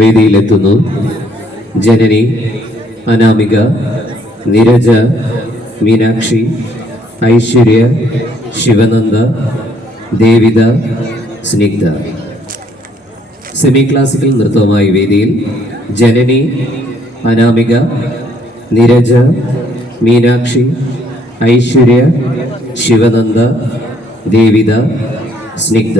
വേദിയിലെത്തുന്നു. ജനനി, Anamika, നിരജ, Meenakshi, Aishwarya, Sivananda, Devitha, Snigdha. Semi classical നൃത്തവുമായി വേദിയിൽ ജനനി, അനാമിക, നിരജ, മീനാക്ഷി, ഐശ്വര്യ, ശിവനന്ദ, ദേവിത, സ്നിഗ്ധ.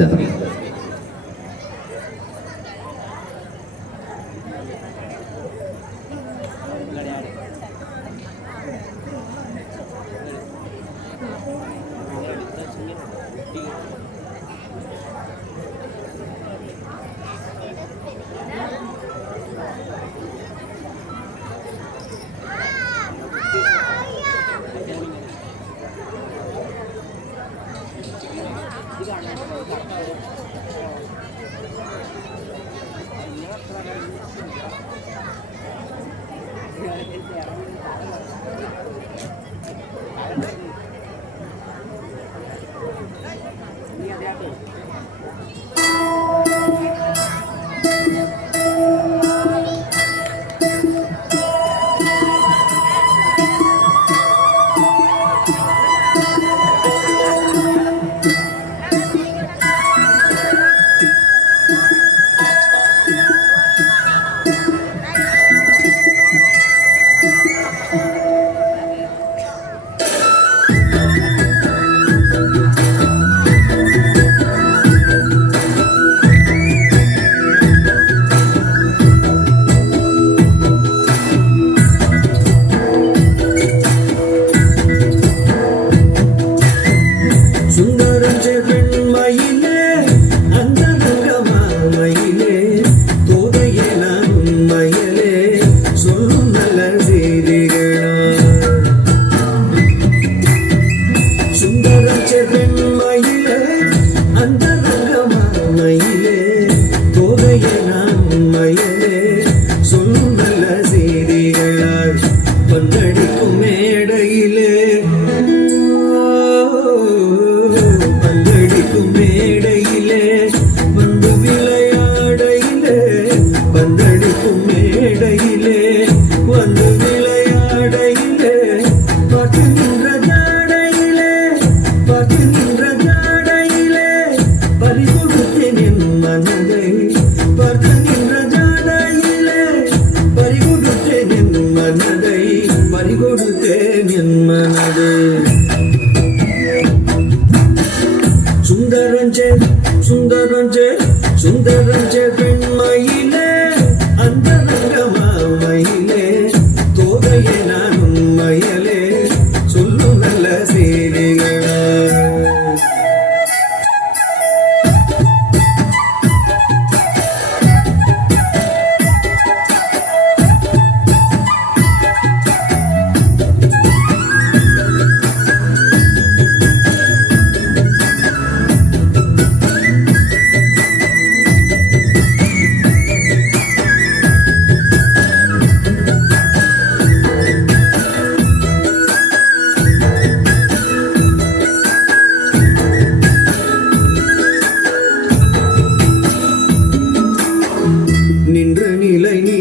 சுந்தரஞ்சே பெண்மயிலே அந்தரங்கமாமையிலே தோகையே நானும் மயலே சொல்லும் நல்ல செய்திகளா.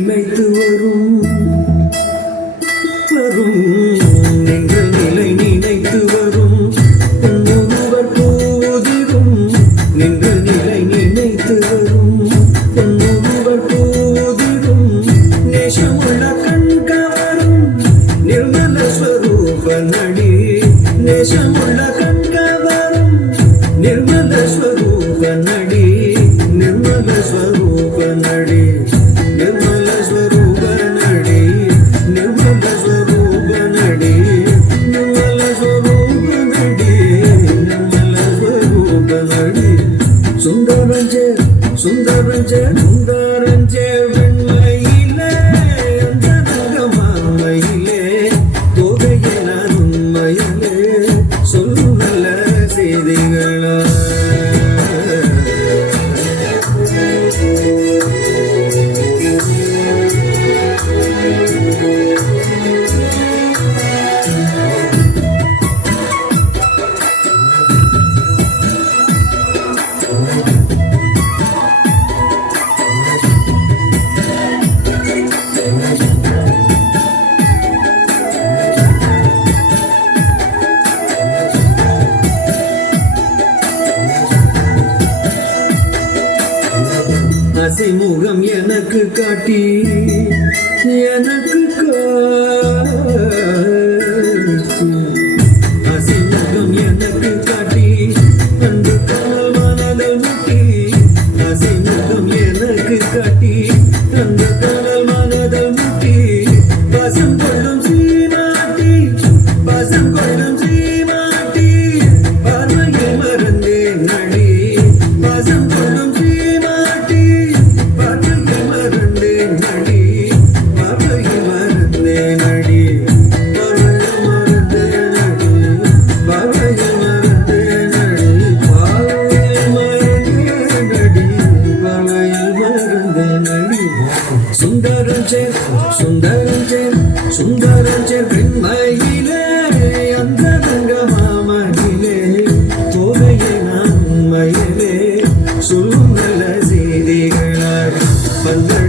நினைத்து வரும் நின்ற நிலை நினைத்து வரும் பொன்னுவர் பூதிரும் நின்ற நிலை நினைத்து வரும் பொன்னுவர் பூதிரும் நேசமுள்ள கண்கவரும் நிர்மல ஸ்வரூப நடி நேசமுள்ள கண்கவரும் நிர்மல ஸ்வரூப நடி நிர்மல ஸ்வரூப நடி निर्मल स्वरूप नडी निर्मल स्वरूप नडी முகம் எனக்கு காட்டி எனக்கு அசிமுகம் எனக்கு காட்டி அன்பு காணல் மனதல் முட்டி அசிமுகம் எனக்கு காட்டி அன்பு காணல் மனதல் முட்டி பசம் கொள்ளும் சீமாட்டி பசம் கொள்ளும் சீமாட்டி பார்வையில் மறந்தேன் நடி பசம் கொள்ளும் சீமாட்டி பார்வையில் மறந்தேன் நடி பார்வையில் மறந்தேன் நடி பார்வையில் மறந்தேன் நடி பார்வையில் மறந்தேன் நடி பார்வையில் மறந்தேன் நடி பார்வையில் மறந்தேன் நடி சுந்தரம் சேர் பெண்மையிலே அந்த தங்க மாமகிலே தோகையை நான் மயிலே சொல்லும் நல்ல செய்திகளால் பந்த